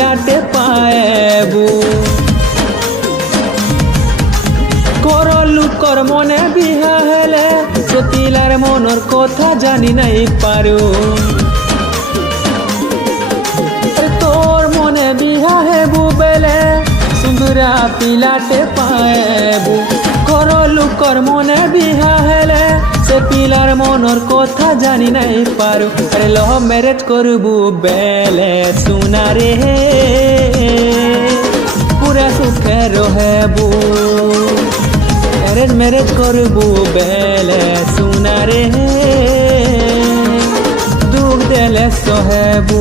পিলাতে পায়েবু করলুকর মনে বিহা হেলে সে পিলার মনর কথা জানি নাই পারু তোর মনে বিহা হেবু বেলে সুন্দরা পিলাতে পায়েবু করলুকর মনে বিহা হেলে সে পিলার মনর কথা জানি নাই পারু আরে লভ ম্যারেজ করবু বেলে সুনারে পুরা সুখে রহেবু অ্যারেঞ্জ ম্যারেজ করবু বেলে সুনারে দুঃখ দেলে সহেবু